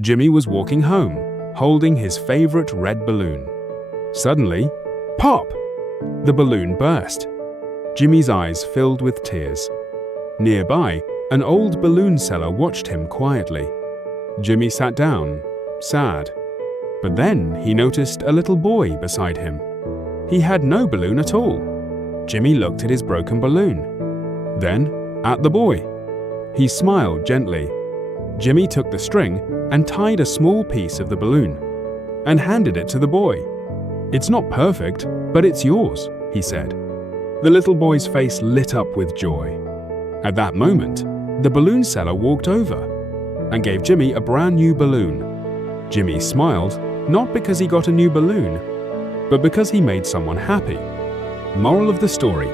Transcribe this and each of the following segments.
Jimmy was walking home, holding his favorite red balloon. Suddenly, pop! The balloon burst. Jimmy's eyes filled with tears. Nearby, an old balloon seller watched him quietly. Jimmy sat down, sad. But then he noticed a little boy beside him. He had no balloon at all. Jimmy looked at his broken balloon. Then, at the boy. He smiled gently. Jimmy took the string and tied a small piece of the balloon and handed it to the boy. "It's not perfect, but it's yours," he said. The little boy's face lit up with joy. At that moment, the balloon seller walked over and gave Jimmy a brand new balloon. Jimmy smiled, not because he got a new balloon, but because he made someone happy. Moral of the story: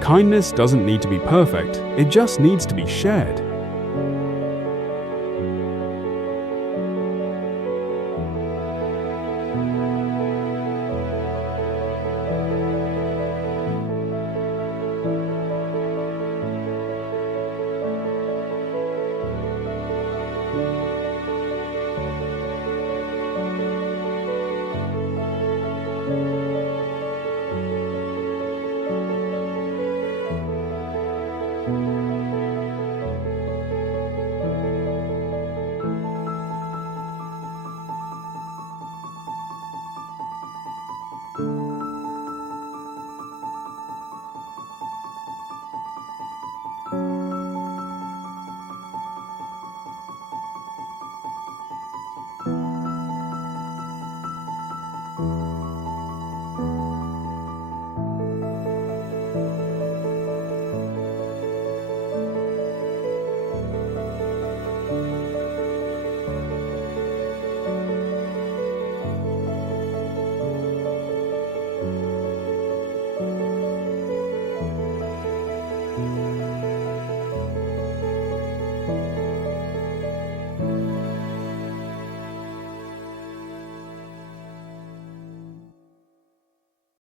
kindness doesn't need to be perfect, it just needs to be shared.